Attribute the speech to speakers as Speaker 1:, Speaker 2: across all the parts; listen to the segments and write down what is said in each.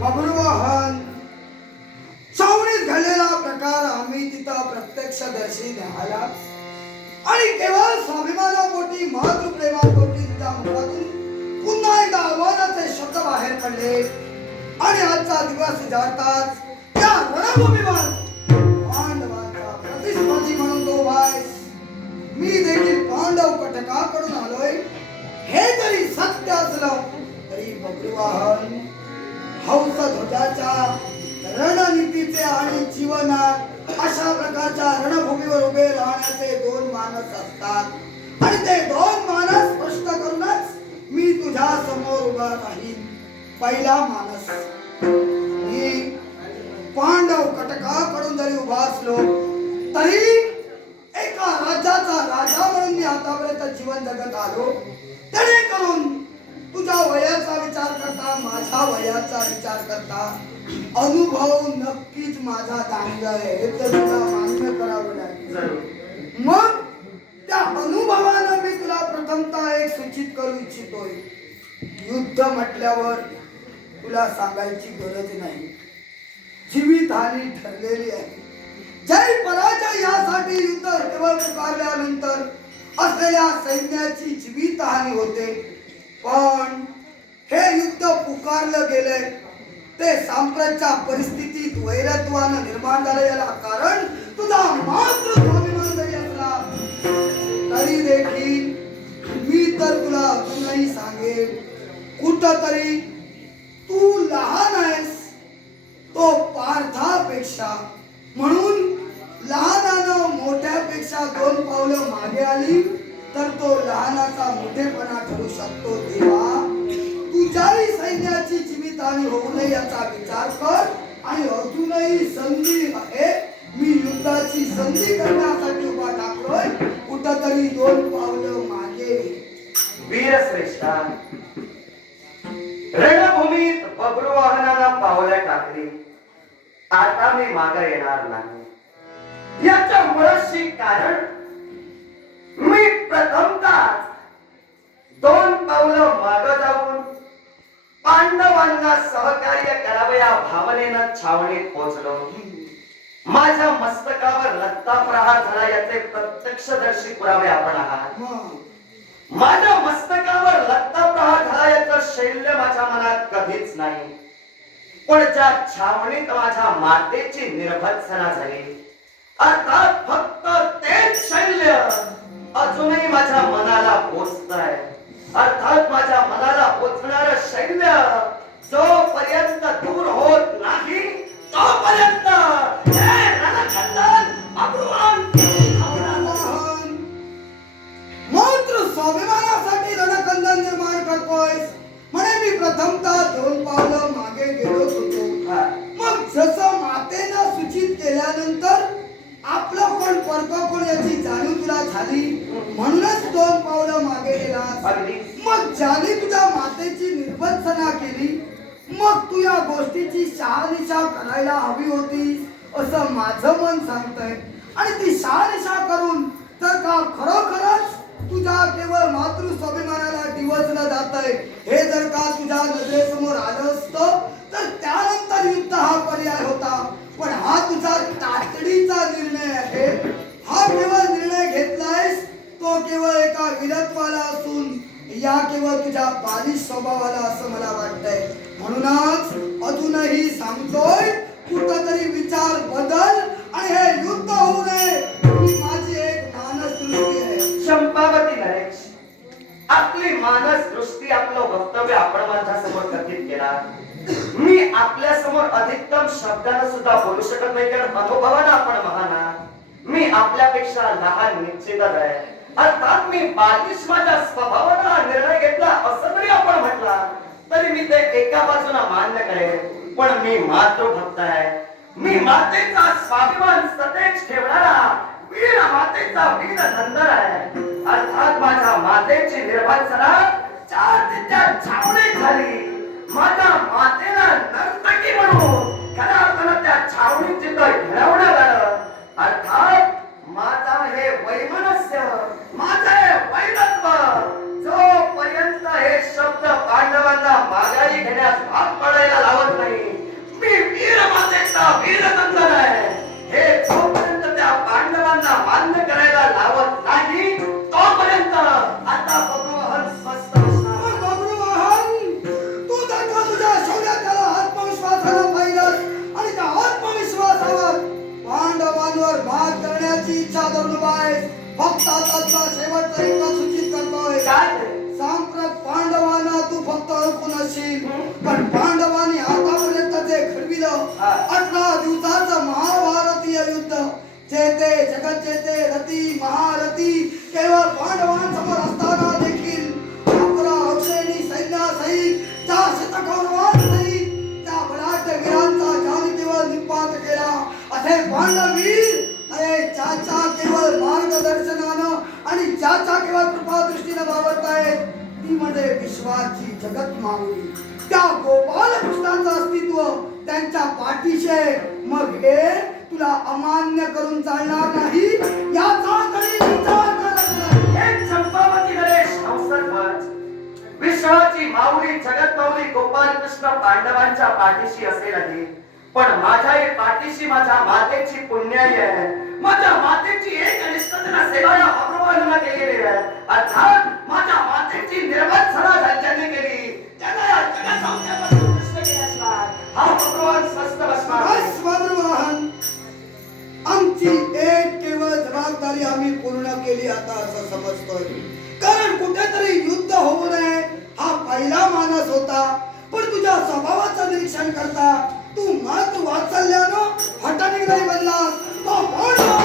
Speaker 1: बबरुवाहन चावणीत घडलेला प्रकार आम्ही तिथं प्रत्यक्षदर्शी न्यायला आणि केवळ स्वाभिमानापोटी मातृप्रेमापोटी तुझ्या मुखातून पुन्हा एकदा आव्हानाचे शब्द बाहेर पडले. आणि आजचा दिवस जाताच त्या रणभूमीवर. असतात आणि ते दोन मानस स्पष्ट करूनच मी तुझ्या समोर उभा राहीन. पहिला मानस. मी पांडव कटकाकडून जरी उभा असलो तरी एका राज्याचा राजा म्हणून मी आतापर्यंत जीवन जगत आलो. तरी करून तुझ्या वयाचा विचार करता माझ्या वयाचा विचार करता अनुभव नक्कीच माझा चांगला आहे. हे तर तुला मान्य करावं लागेल. मग अनुभवानं मी तुला प्रथमतः एक सूचित करू इच्छितोय. युद्ध म्हटल्यावर तुला सांगायची गरज नाही. जीवितहानी ठरलेली आहे. जय पराजय यासाठी युद्ध केवळ पुकारल्यानंतर असलेल्या सैन्याची जीवितहानी होते. पण हे युद्ध पुकारलं गेलंय. ते सांप्रतच्या परिस्थितीत वैरत्वानं निर्माण झालं याला कारण तुझा मात्र स्वाभिमान कुठतरी तू लहान आहेस तो पार्थापेक्षा. म्हणून लहानानं मोठ्यापेक्षा दोन पावलं मागे आली तर तो लहानाचा मोठेपणा ठरू शकतो देवा तुझ्याही सैन्याची जीवितहानी होऊ नये याचा विचार कर. आणि अजूनही संधी आहे. मी युद्धाची संधी करण्यासाठी उभा टाकलोय कुठतरी दोन पावलं मागे.
Speaker 2: वीरश्रेष्ठा रणभूमीत बब्रुवाहनाला पावलं टाकली. आता मी माग येणार नाही. याच्या मुळाशी कारण मी प्रथमतः दोन पावलं माग जाऊन पांडवांना सहकार्य करावं या भावनेनं छावणीत पोहोचलो. माझ्या मस्तकावर रक्ता प्रहार झाला याचे प्रत्यक्षदर्शी पुरावे आपण आहात. माझ्या मस्तकावर याचं शैल्य माझ्या मनात कधीच नाही. पण ज्या छावणीत माझ्या मातेची निर्भत्सना झाली अर्थात फक्त तेच शैल्य अजूनही माझ्या मनाला
Speaker 1: पोचत आहे म्हणूनच दोन पावलं मागे
Speaker 2: अगदी.
Speaker 1: मग ज्याने तुझ्या मातेची निर्बंधना केली मग तू या गोष्टीची शहानिशा करायला हवी होती असं माझं मन सांगतंय. आणि ती शहानिशा करून तर का खरोखरच तुझ्या केवळ मातृ स्वाभिमानाला डिवचलं जातंय? हे जर का तुझ्या नजरेसमोर आलं असतं तर त्यानंतर युद्ध हा पर्याय होता. पण हा तुझा तातडीचा निर्णय आहे. हा केवळ तो केवळ एका वीरत्वाला असून या केवळ तुझ्या बालिश स्वभावाला असं मला वाटतंय. म्हणूनच अजूनही सांगतोय कुठतरी विचार बदल आणि हे युद्ध होऊ नये. ही माझी एक मानस दृष्टी आहे.
Speaker 2: चंपावती नरेश आपली मानस दृष्टी आपलं वक्तव्य आपण माझ्यासमोर कथित केला. मी आपल्यासमोर अधिकतम शब्दानं सुद्धा बोलू शकत नाही कारण अनुभवानं आपण महाना मी आपल्यापेक्षा लहान निश्चितच आहे. अर्थात मी बालिश माझ्या स्वभावानं हा निर्णय घेतला असं जरी आपण म्हटला तरी मी ते एका बाजूला मान्य करेन. पण मी मातृभक्त आहे मी मातेचा स्वाभिमान सतेज ठेवणारा वीर मातेचा वीर नंदन आहे अर्थात माझ्या मातेची निर्भत्सना चार तिच्या छावणीत झाली. माझ्या मातेला नर्तकी म्हणून खऱ्या अर्थानं त्या छावणीत आलं अर्थात माता हे
Speaker 1: वैमनस्य माता हे जो जोपर्यंत हे शब्द पांडवांना माघारी घेण्यास फक्त आताचा शेवटचा एकदा सूचित करतोय. सांप्रत पांडवांना तू फक्त अडकून असशील पण पांडवांनी आतापर्यंत जे घडविलं अठरा दिवसाचं महाभारतीय युद्ध. जेते जगत जेते रती महारथी केवळ पांडवांसमोर असताना देखील आपला अक्षयनी सैन्यासहित चार शतकावर कृष्ण मावत आहेत ती म्हणजे विश्वाची जगत माऊली त्या गोपाल कृष्णाचं अस्तित्व त्यांच्या पाठीशी मग हे तुला अमान्य करून चालणार नाही? याचा तरी विचार
Speaker 2: एक विश्वाची माऊली जगत माऊली गोपाल कृष्ण पांडवांच्या पाठीशी असेलही पण माझ्या पाठीशी माझ्या मातेची पुण्याई आहे. माझ्या मातेची एक निष्ठा सेवा लोकांना केलेले आहे. अर्थात माझ्या मातेची सदा केली.
Speaker 1: आमची एक केवळ जबाबदारी आम्ही पूर्ण केली आता असं समजतोय. कारण कुठेतरी युद्ध होऊ नये हा पहिला मानस होता. पण तुझ्या स्वभावाचं निरीक्षण करता तू मात वाचल्यानं हटाने नाही बनलास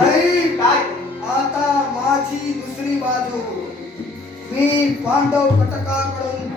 Speaker 1: अरे
Speaker 2: काय?
Speaker 1: आता माझी दुसरी बाजू. मी पांडव पटकाकडून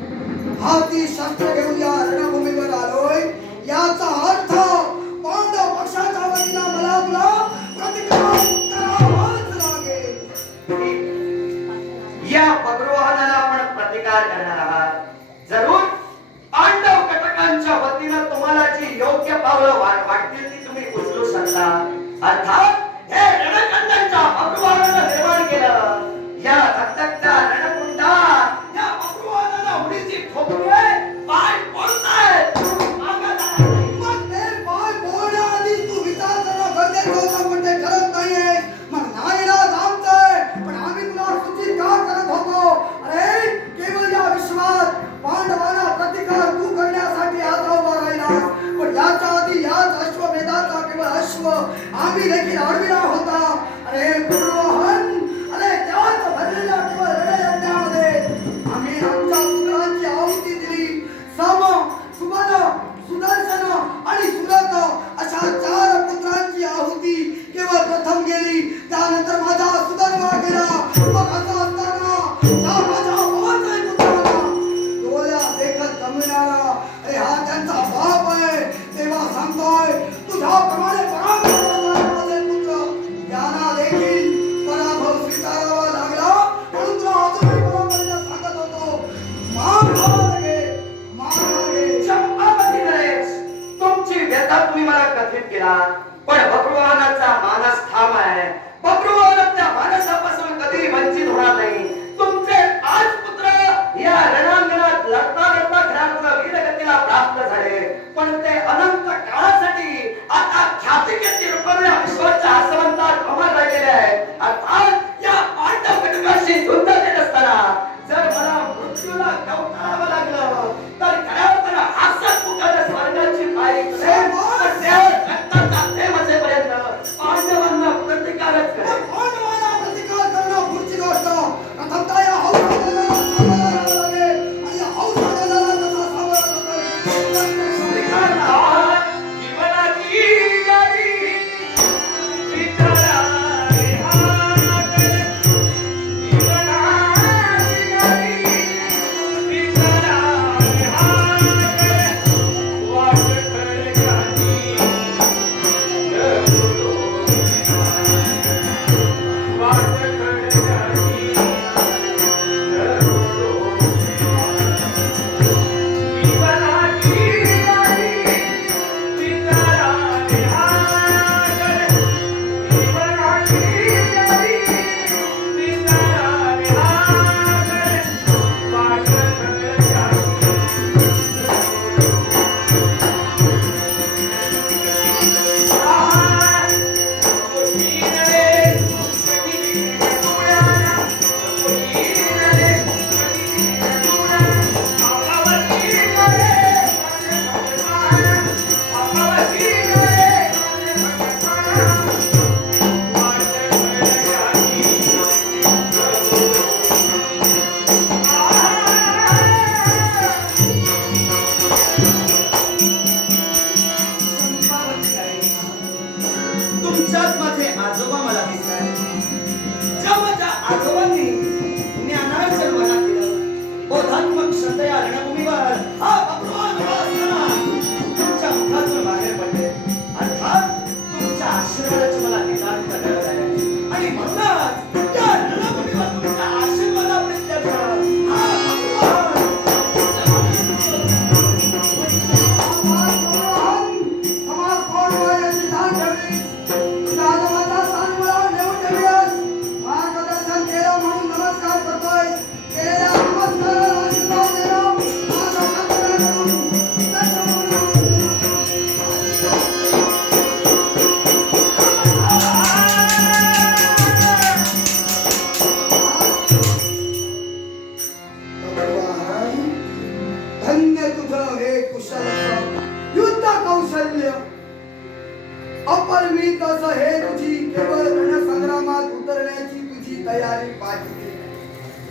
Speaker 1: असं हे तुझी. केवळ रणसंग्रामात उतरण्याची तुझी तयारी पाहिजे.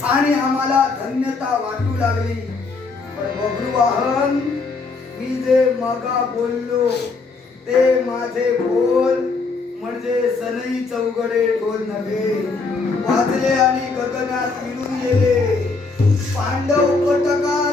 Speaker 1: आणि आम्हाला धन्यता वाटू लागली. पण मी जे मगा बोललो ते माझे बोल म्हणजे सनई चौगडे ढोल नव्हे वाजले आणि गगनात विरून गेले. पांडव कटकात